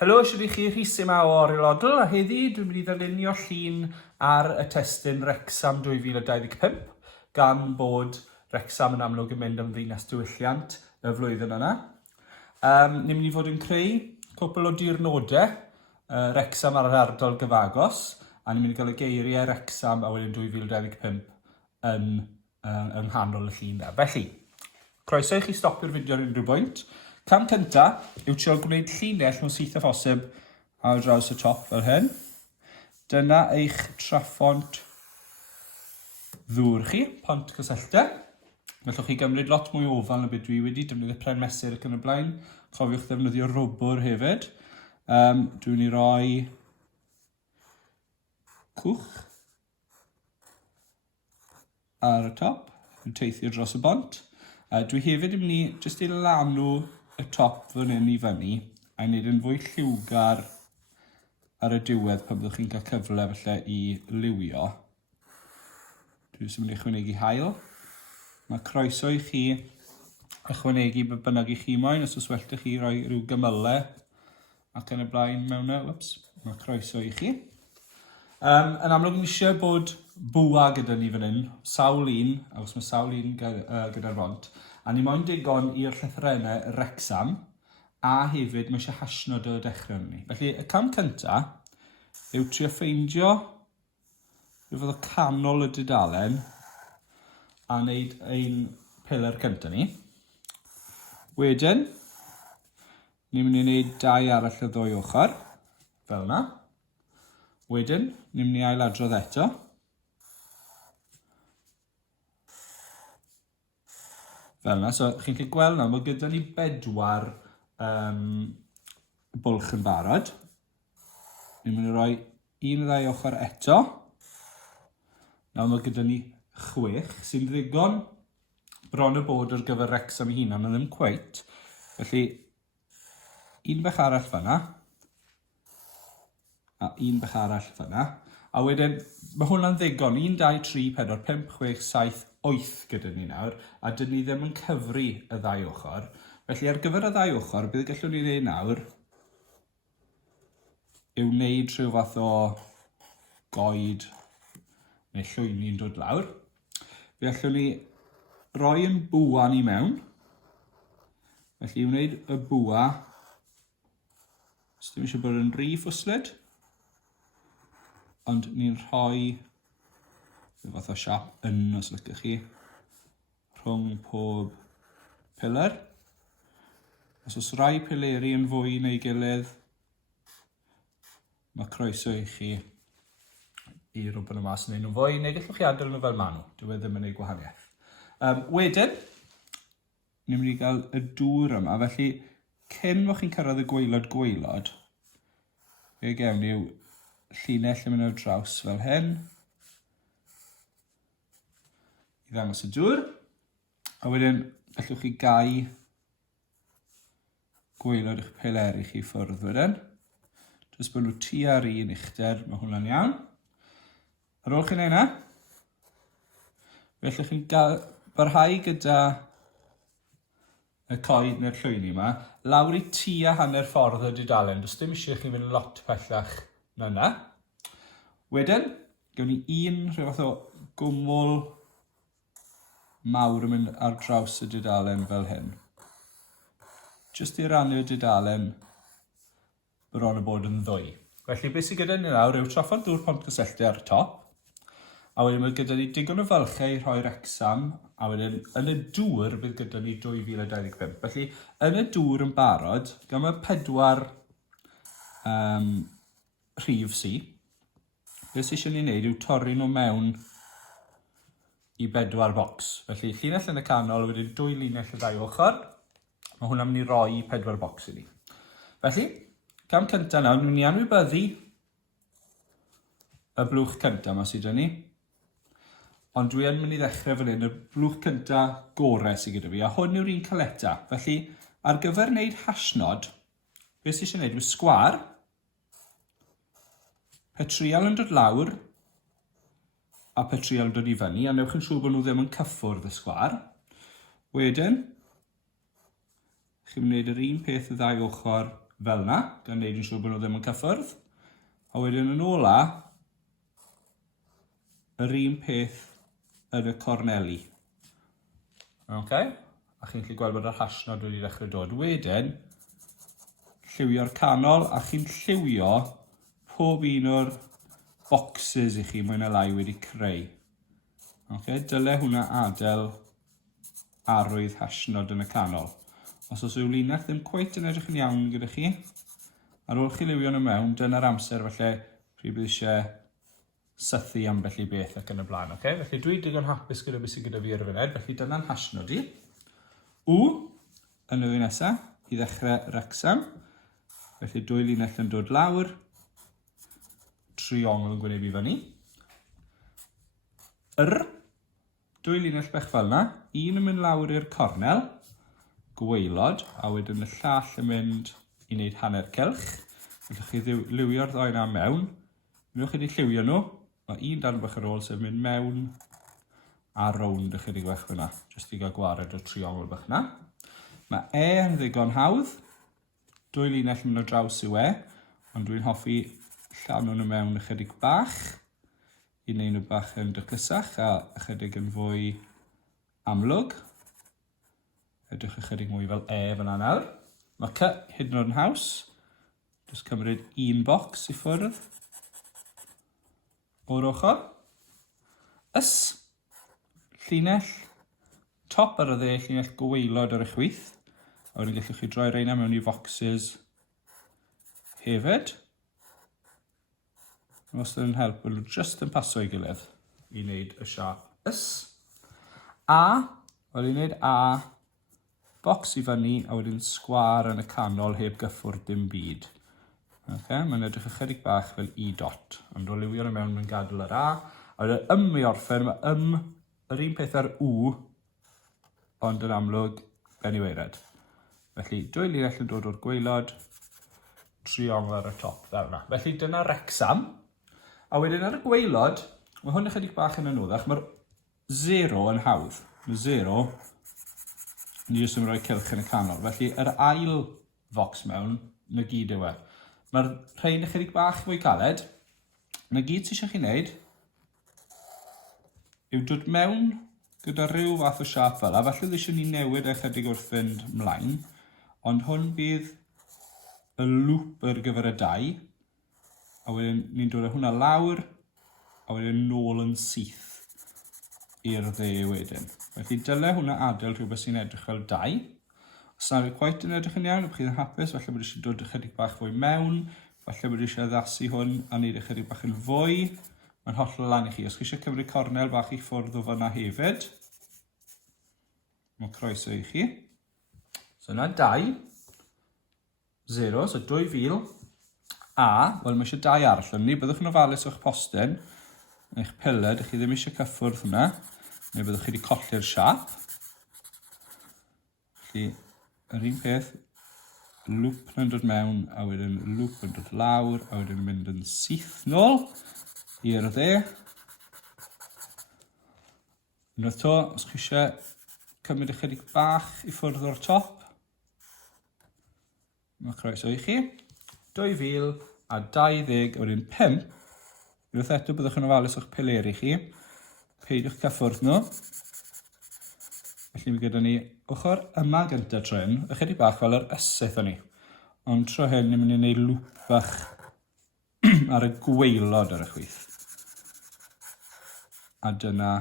Helo, siwr i chi Rhys yma o Orilodl, a heddi dwi'n mynd i ddylunio llun ar y testun Wrecsam 2025, gan bod Wrecsam yn amlwg yn mynd am ddinas diwylliant y flwyddyn yna. Ni'n mynd i fod yn creu cwpl o dirnodau Wrecsam ar yr ardal gyfagos, a ni'n mynd i gael y geiriau Wrecsam a wedyn 2025 yn nghanol y llun yna. Felly, croeso i chi stopio'r fideo ar unrhyw bwynt. Cam cyntaf yw trial gwneud llinell mewn syth a phosib ar draws y top fel hyn. Dyna eich traffont ddŵr chi, pont cysylltau. Gallwch chi gymryd lot mwy o ofal na beth dwi wedi, defnyddio pren mesur ac yn y blaen. Cofiwch ddefnyddio robwr hefyd. Dwi'n mynd i roi cwch ar y top, yn teithio dros y bont. Dwi hefyd yn mynd i jyst i lanw y top fan hyn i fyny a wneud yn fwy lliwgar ar y diwedd pan byddwch chi'n cael cyfle falle i liwio. Dwi'n mynd i ychwanegu haul. Mae croeso i chi ychwanegu be bynnag i chi moyn, os oes well chi roi rhyw gymylau ac yn y blaen mewn yna. Mae croeso i chi. Yn amlwg ni eisiau bod bwa gyda ni fan hyn, sawl un, a os mae sawl un gyda'r font, a ni moyn digon i'r llythrennau Wrecsam, a hefyd mae eisiau hashnod o dechrau ni. Felly, y cam cyntaf yw trio ffeindio rhyw fath o canol y dudalen a wneud ein pilar cyntaf ni. Wedyn, ni'n mynd i wneud dau arall y ddwy ochr, fel yna. Wedyn, ni'n mynd i ailadrodd eto. Fel yna, so chi'n cael gweld nawr, mae gyda ni 4 bwlch yn barod. Ni'n mynd i roi 1 ddau ochr eto. Nawr mae gyda ni 6, sy'n ddigon bron y bod ar gyfer Wrecsam ei hunan, ond ddim cweit. Felly, 1 bach arall fyna, a 1 bach arall fyna. A wedyn, mae hwnna'n ddigon, 1, 2, 3, 4, 5, 6, 7, 8 gyda ni nawr, a dyn ni ddim yn cyfru y 2 ochr. Felly ar gyfer y 2 ochr, bydd gallwn ni wneud nawr yw wneud rhyw fath o goed neu llwyni'n dod lawr. Fe allwn ni roi yn bwa ni mewn. Felly wneud y bwa, os ddim eisiau bod yn rhy ffwslyd, ond ni'n rhoi rhyw fath o siap yn, os lygych chi, rhwng pob pilar. Os oes rai pileri yn fwy neu gilydd, mae croeso i chi i rwbyn y mas yn ein nhw'n fwy, neu gallwch chi adael nhw fel maen nhw. Dwi ddim yn ei gwahaniaeth. Wedyn, ni'n mynd i gael y dŵr yma, felly cyn bod chi'n cyrraedd y gwaelod, fe gewn ni yw llinell yn mynd ar draws fel hyn, i ddangos y dŵr, a wedyn gallwch chi gau gwaelod eich pileri chi ffwrdd wedyn. Jyst bod nhw tua'r 1 uchder, mae hwnna'n iawn. Ar ôl chi'n ei yna, felly chi'n barhau gyda y coed neu'r llwyni yma, lawr i tua hanner ffordd y dudalen. Does dim eisiau chi fynd lot pellach na yna. Wedyn, gewn ni 1 rhyw fath o gwmwl mawr yn mynd ar draws y dudalen fel hyn. Jyst i rannu'r dudalen bron y bod yn ddwy. Felly, beth sydd gyda ni nawr yw traffod ddŵr pont cysylltu ar y top, a wedyn mae gyda ni digon o fylchau i rhoi Wrecsam, a wedyn yn y dŵr bydd gyda ni 2025. Felly, yn y dŵr yn barod, gan mae 4 rhif sy, beth sydd eisiau ni wneud yw torri nhw mewn i 4 bocs. Felly, llinell yn y canol, wedyn 2 linell y 2 ochr. Mae hwnna'n mynd i roi 4 bocs i ni. Felly, cam cyntaf nawr, ni'n mynd i anwybyddu y blwch cyntaf yma sydd ni. Ond dwi yn mynd i ddechrau fan hyn, y blwch cyntaf gorau sydd gyda fi, a hwn yw'r un caleta. Felly, ar gyfer wneud hashnod, beth sydd eisiau gwneud yw sgwar, petrial yn dod lawr, a petrial yn dod i fyny, a newch yn siŵr bod nhw ddim yn cyffwrdd y sgwar. Wedyn, chi'n gwneud yr un peth y 2 ochr fel yna, gan wneud yn siŵr bod nhw ddim yn cyffwrdd. A wedyn yn ola, yr un peth yn y corneli. Okay? A chi'n gallu gweld bod yr hashnod wedi dechrau dod. Wedyn, lliwio'r canol a chi'n lliwio pob un o'r boxes i chi mwy na lai wedi creu. Okay? Dyle hwnna adael arwydd hashnod yn y canol. Os oes yw linell ddim cweit yn edrych yn iawn gyda chi, ar ôl chi liwio nhw mewn, dyna'r amser falle pryd bydd eisiau sythu ambell i beth ac yn y blaen. Okay? Felly dwi digon hapus gyda beth sydd gyda fi ar y funud, felly dyna'n hashnod i. Yn y fi nesaf, i ddechrau Wrecsam. Felly 2 linell yn dod lawr, triongl yn gwneud i fyny. 2 linell bech fel yna, un yn mynd lawr i'r cornel, gwaelod, a wedyn y llall yn mynd i wneud hanner cylch. Felly chi liwio'r ddau yna mewn. Newch chi wedi lliwio nhw, mae un darn bach ar ôl sef mynd mewn a rownd ychydig bach fyna, jyst i gael gwared o triongl bach yna. Mae yn ddigon hawdd, 2 linell yn mynd o draws i'w ond dwi'n hoffi llanw nhw mewn ychydig bach, i wneud nhw bach yn dyclysach a ychydig yn fwy amlwg. Edrych ychydig mwy fel fyna nawr. Mae C hyd yn oed yn haws. Jyst cymryd un bocs i ffwrdd o'r ochr. Llinell top ar y dde, llinell gwaelod ar y chwith. A wedyn gallwch chi droi reina mewn i foxes hefyd. Os ydyn help, bod nhw just yn paso i gilydd i wneud y siap S. Wel i wneud A, bocs i fyny a wedyn sgwar yn y canol heb gyffwrdd dim byd. Mae'n edrych ychydig bach fel I dot, ond o liwio nhw mewn yn gadael yr A. A wedyn i orffen, mae yr un peth ar W, ond yn amlwg ben i weired. Felly 2 linell yn dod o'r gwaelod, triongl ar y top fel yna. Felly dyna Wrecsam. A wedyn ar y gwaelod, mae hwn ychydig bach yn anoddach. Mae'r 0 yn hawdd. Mae 0, ni jyst yn rhoi cylch yn y canol. Felly yr ail fox mewn, na gyd yw e. Mae'r rhain ychydig bach fwy caled. Na gyd sy'n eisiau chi wneud yw dod mewn gyda rhyw fath o siap fel a falle ddysio ni newid ychydig wrth fynd ymlaen, ond hwn bydd y lŵp ar gyfer y 2, a wedyn ni'n dod â hwnna lawr, a wedyn nôl yn syth i'r dde wedyn. Felly dyle hwnna adael rhywbeth sy'n edrych fel 2. Os na fi cweit yn edrych yn iawn, bydd chi'n hapus, falle bod eisiau dod ychydig bach fwy mewn, falle bod eisiau addasu hwn a wneud ychydig bach yn fwy. Mae'n hollol lan i chi. Os chi eisiau cymryd cornel bach i ffwrdd o fyna hefyd, mae croeso i chi. So yna 2, 0, so 2000, wel mae eisiau 2 arall yn ni, byddwch yn ofalus o'ch postyn, eich piled, chi ddim eisiau cyffwrdd hwnna, neu byddwch chi wedi colli'r siap. Felly, yr un peth, lŵp yn dod mewn, a wedyn lŵp yn dod lawr, a wedyn mynd yn syth nôl i'r dde. Unwaith to, os chi eisiau cymryd ychydig bach i ffwrdd o'r top, mae croeso i chi. 2020 a wedyn 5. Unwaith eto byddwch yn ofalus o'ch pileri chi. Peidiwch cyffwrdd nhw. Felly mae gyda ni ochr yma gyntaf tryn, ychydig bach fel yr ysyth o'n ni. Ond tro hyn, ni'n mynd i wneud lŵp bach ar y gwaelod ar y chwith. A dyna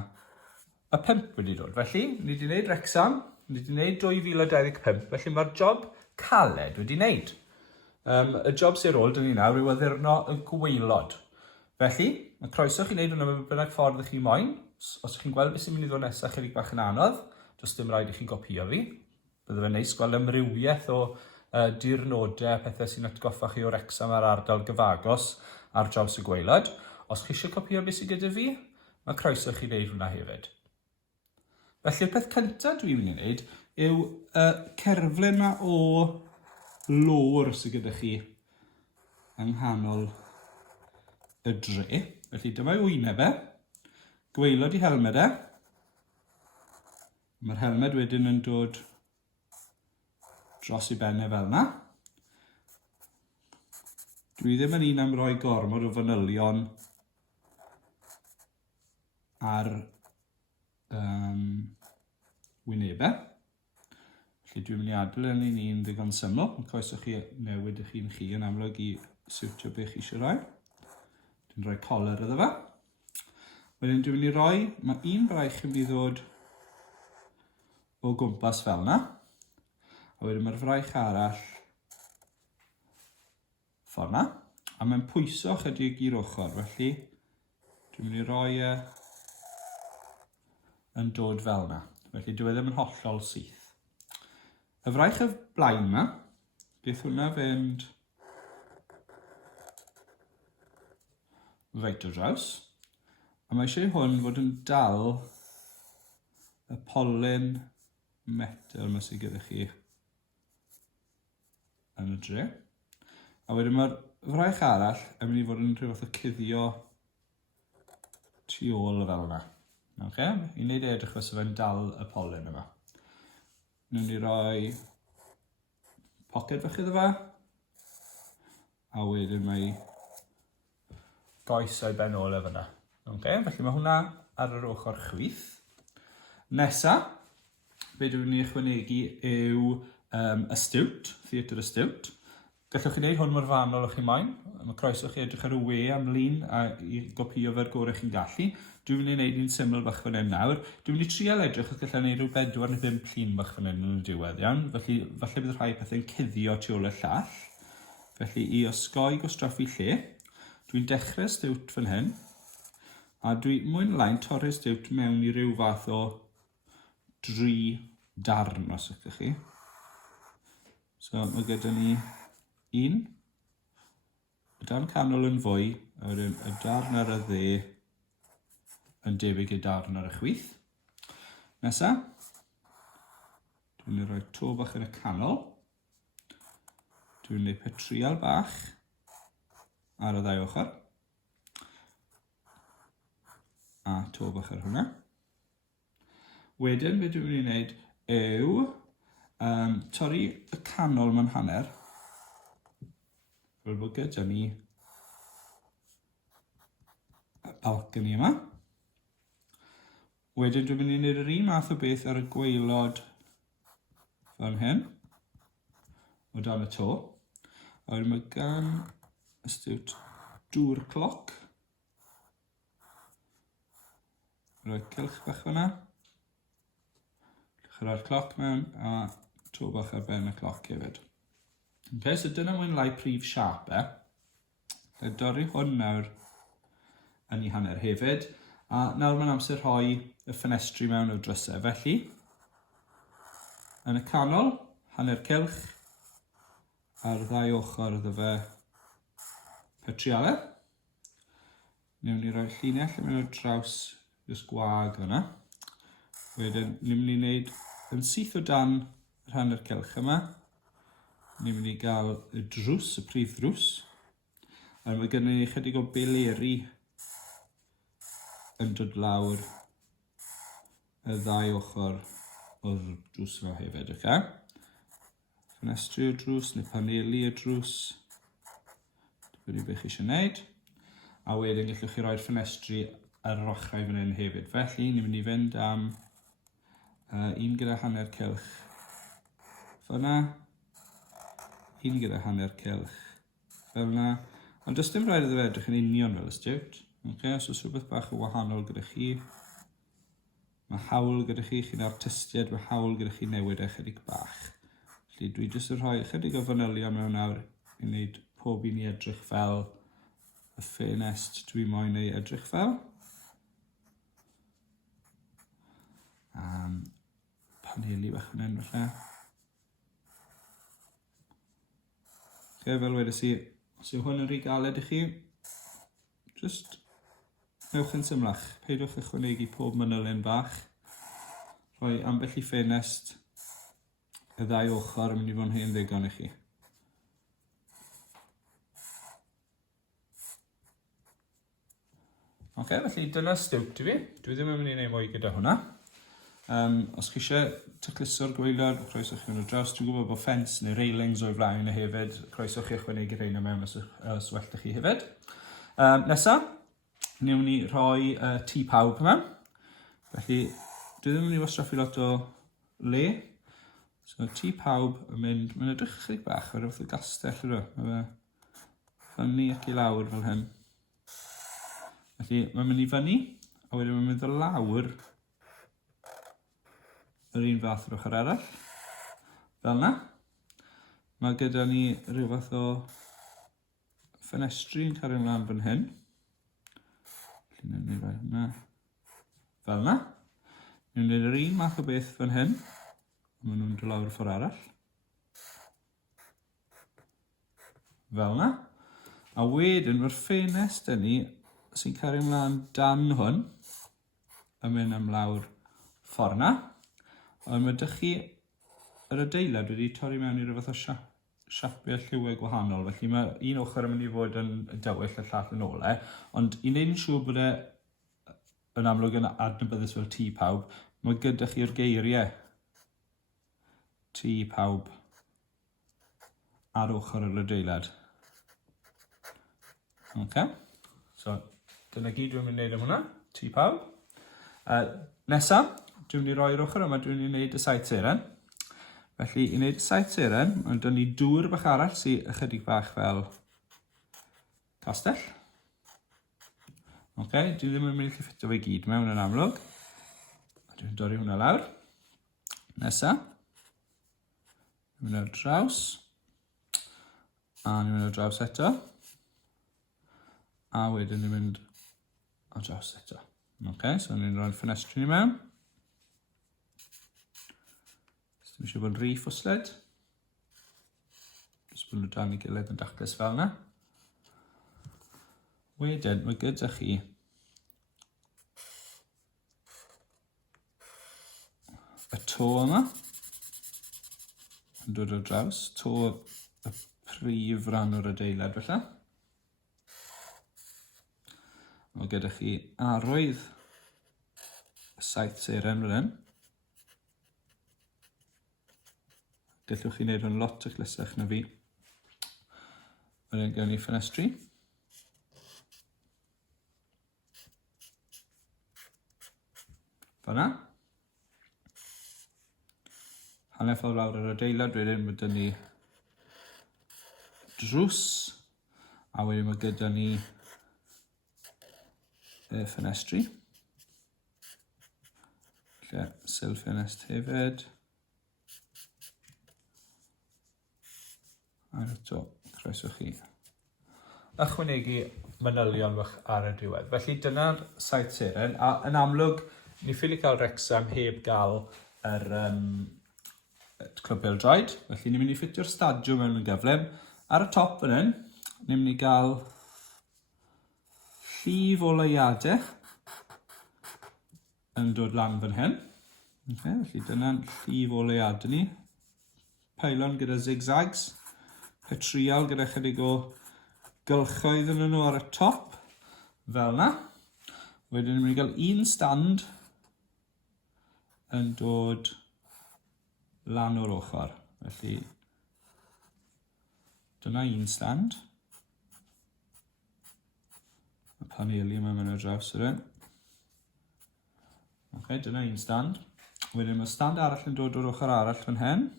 y 5 wedi dod. Felly, ni wedi wneud Wrecsam, ni wedi wneud 2025, felly mae'r job caled wedi wneud. Y job sy'n ôl, dyn ni nawr, yw addurno y gwaelod. Felly, mae croeso chi wneud hwnna mewn bynnag ffordd ych chi moyn. Os chi'n gweld beth sy'n mynd i ddod nesaf chydig bach yn anodd, does dim rhaid i chi gopio fi. Bydde fe'n neis gweld ymrywiaeth o dirnodau, pethau sy'n atgoffa chi o Wrecsam ar ardal gyfagos ar draws y gwaelod. Os chi eisiau copio beth sy'n gyda fi, mae croeso chi wneud hwnna hefyd. Felly'r peth cyntaf dwi'n mynd i wneud yw cerflun yma o lôr sy'n gyda chi yng nghanol y dre. Felly dyma yw wyneb e, gwaelod i helmed e. Mae'r helmed wedyn yn dod dros i benne fel yna. Dwi ddim yn un am roi gormod o fanylion ar wynebau. Felly dwi'n mynd i adael yn un ddigon syml. Yn coeswch chi newid eich hun chi yn amlwg i siwtio beth chi eisiau rhoi. Dwi'n rhoi coler iddo fe. Wedyn dwi'n mynd i roi, mae un braich yn mynd i ddod o gwmpas fel yna. A wedyn mae'r fraich arall ffordd yna. A mae'n pwyso chydig i'r ochr, felly dwi'n mynd i roi yn dod fel yna. Felly dwi ddim yn hollol syth. Y fraich y blaen yma, beth hwnna fynd reit o draws. A mae eisiau hwn fod yn dal y polyn metal yma sydd gyda chi yn y dre. A wedyn mae'r fraich arall yn mynd i fod yn rhyw fath o cuddio tu ôl fel yna. I wneud edrych os fe'n dal y polyn yma. Nw'n ni roi pocket fach iddo fe. A wedyn mae goes o'i ben ôl e fyna. Felly mae hwnna ar yr ochr chwith. Nesa, be dwi'n mynd i ychwanegu yw astute, theatr astute. Gallwch chi wneud hwn mor fanwl o'ch chi moyn. Mae croeso chi edrych ar y we am lun a i gopio fe'r gorau chi'n gallu. Dwi'n mynd i wneud un syml bach fan hyn nawr. Dwi'n mynd i trial edrych os gallai wneud rhyw 4 neu 5 llun bach fan hyn yn y diwedd iawn. Felly, falle bydd rhai pethau'n cuddio tu ôl y llall. Felly, i osgoi gwastraffu lle, dwi'n dechrau stiwt fan hyn. A dwi mwyn lain torri'r stiwt mewn i ryw fath o 3 darn os ydych chi. So, mae gyda ni 1, y darn canol yn fwy, a wedyn y darn ar y dde yn debyg i darn ar y chwith. Nesa, dwi'n mynd i roi to bach yn y canol. Dwi'n mynd i petrial bach ar y ddau ochr. A to bach ar hwnna. Wedyn, be dwi'n mynd i wneud yw torri y canol mewn hanner. Fel bod gyda ni y balcony yma. Wedyn dwi'n mynd i wneud yr un math o beth ar y gwaelod fan hyn, o dan y to. A wedyn mae gan ystiwt dŵr cloc. Rhoi cylch bach fan'na. Cylch ar cloc mewn a to bach ar ben y cloc hefyd. So dyna mwyn lai prif siap e. Dorri hwn nawr yn ei hanner hefyd. A nawr mae'n amser rhoi y ffenestri mewn o drysau. Felly, yn y canol, hanner cylch, ar ddau ochr iddo fe petrialau. Newn ni roi llinell mewn o draws jyst gwag yna. Wedyn, ni'n mynd i wneud yn syth o dan yr hanner cylch yma. Ni'n mynd i gael y drws, y prif ddrws. A mae gennym ni chydig o beleri yn dod lawr y ddau ochr o'r drws fel hefyd. Ffenestri o drws neu paneli o drws. Dyna beth chi eisiau gwneud. A wedyn gallwch chi roi'r ffenestri ar yr ochrau fan hyn hefyd. Felly, ni'n mynd i fynd am un gyda hanner cylch fyna. Un gyda hanner cylch fel yna. Ond does dim rhaid iddo fe edrych yn union fel ystiwt. Os oes rhywbeth bach o wahanol gyda chi. Mae hawl gyda chi, chi'n artistiaid, mae hawl gyda chi newid chydig bach. Felly dwi jyst yn rhoi chydig o fanylion mewn nawr i wneud pob un i edrych fel y ffenest dwi moyn ei edrych fel. Paneli bach yn hyn falle. Fel wedys i, os yw hwn yn rhy galed i chi, jyst newch yn symlach. Peidwch ychwanegu pob manylun bach. Rhoi ambell i ffenest y ddau ochr yn mynd i fod yn hen ddigon i chi. Felly dyna stiwt i fi. Dwi ddim yn mynd i wneud mwy gyda hwnna. Os chi eisiau tacluso'r gwaelod, croeswch chi mewn o draws. Dwi'n gwybod bod ffens neu railings o'i flaen y hefyd. Croeswch chi ychwanegu rhain mewn os welltych chi hefyd. Nesa, niwn ni rhoi tŷ pawb yma. Felly, dwi ddim yn mynd i wastraffu lot o le. So, tŷ pawb yn mynd, mae'n edrych chydig bach, mae'n rhywbeth o gastell ydw. Mae fe fyny ac i lawr fel hyn. Felly, mae'n mynd i fyny, a wedyn mae'n mynd o lawr yr un fath o'r ochr arall. Fel yna. Mae gyda ni rhyw fath o ffenestri yn cario ymlaen fan hyn. Felly, ni'n mynd i roi hwnna. Fel yna. Ni'n mynd yr un math o beth fan hyn. Maen nhw'n dod lawr y ffordd arall. Fel yna. A wedyn, mae'r ffenest ni sy'n cario ymlaen dan hwn yn mynd am lawr ffordd yna. Ond mae dych chi yr adeilad wedi torri mewn i rhywbeth o siapiau lliwau gwahanol. Felly mae un ochr yn mynd i fod yn dywyll y llall yn ole. Ond i wneud yn siŵr bod yn amlwg yn adnabyddus fel tŷ pawb, mae gyda chi'r geiriau tŷ pawb ar ochr yr adeilad. Okay. So, dyna gyd dwi'n mynd i wneud am hwnna, tŷ pawb. Nesaf, dwi'n mynd i roi'r ochr yma, dwi'n mynd i wneud y saith seren. Felly, i wneud y saith seren, mae'n dod ni dŵr bach arall sy'n ychydig bach fel castell. Okay. Dwi ddim yn mynd i ffito fe gyd mewn yn amlwg. Dwi'n dorri hwnna lawr. Nesaf. Ni'n mynd ar draws. A ni'n mynd ar draws eto. A wedyn ni'n mynd ar draws eto. Okay, so ni'n rhoi'n ffenestri ni mewn. Dwi'n eisiau bod yn rhi ffwsled. Jyst bod nhw dan i gilydd yn daclus fel yna. Wedyn, mae gyda chi y to yma. Yn dod o draws. To y prif ran o'r adeilad felly. Mae gyda chi arwydd y saith seren fel hyn. Gallwch chi wneud yn lot o glysach na fi. Wedyn gawn ni ffenestri. Fan'na. Hanner ffordd lawr yr adeilad, wedyn mae gyda ni drws. A wedyn mae gyda ni y ffenestri. Lle sil ffenest hefyd. A eto, croeswch chi ychwanegu manylion bach ar y diwedd. Felly dyna'r saith seren. A yn amlwg, ni ffili cael Wrexham heb gael yr clwb bêl-droed. Felly ni'n mynd i ffitio'r stadiwm mewn yn gyflym. Ar y top fan hyn, ni'n mynd i gael llif o leiadau yn dod lan fan hyn. Okay, felly dyna'n llif o leiadau ni. Pylon gyda zigzags. Petriol gyda chydig o gylchoedd yn nhw ar y top. Fel yna. Wedyn ni'n mynd i gael un stand yn dod lan o'r ochr. Felly, dyna un stand. Y paneli yma mewn ar draws yr un. Okay, dyna un stand. Wedyn mae stand arall yn dod o'r ochr arall fan hyn.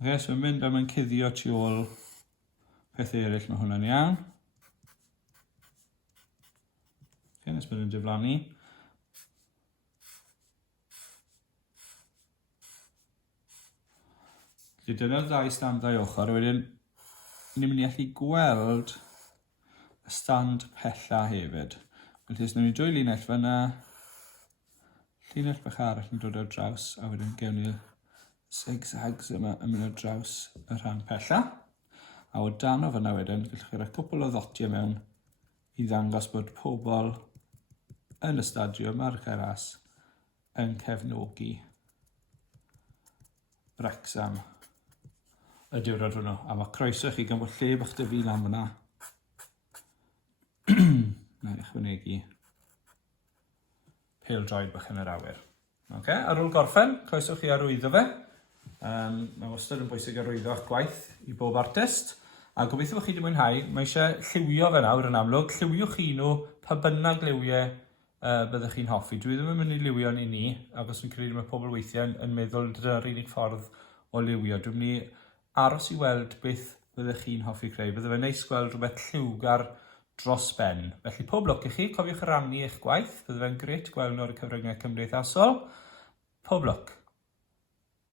Okay, so mynd am yn cuddio tu ôl peth eraill, mae hwnna'n iawn. Okay, nes bod yn diflannu. Felly dyna'r ddau standau ochr, wedyn ni'n mynd i allu gweld y stand pella hefyd. Felly os ni'n mynd drwy linell fyna, linell bach arall yn dod ar draws, a wedyn gewn ni'r zigzags yma yn mynd ar draws y rhan pella. A o dan o fyna wedyn, gallwch chi roi cwpl o ddotiau mewn i ddangos bod pobl yn y stadiwm ar y Caeras yn cefnogi Wrexham y diwrnod hwnnw. A mae croeso chi gan bod lle bach dy fi lan fyna. Na ychwanegu pêl-droed bach yn yr awyr. Ar ôl gorffen, croeswch chi arwyddo fe. Mae wastad yn bwysig arwyddo eich gwaith i bob artist. A gobeithio bod chi wedi mwynhau, mae eisiau lliwio fe nawr yn amlwg. Lliwiwch chi nhw pa bynnag liwiau byddwch chi'n hoffi. Dwi ddim yn mynd i liwio ni, ac os fi'n credu mae pobl weithiau yn meddwl dyna'r unig ffordd o liwio. Dwi'n mynd i aros i weld beth byddwch chi'n hoffi creu. Bydde fe'n neis gweld rhywbeth lliwgar dros ben. Felly pob lwc i chi, cofiwch rannu eich gwaith. Bydde fe'n gret gweld nhw ar y cyfryngau cymdeithasol. Pob lwc.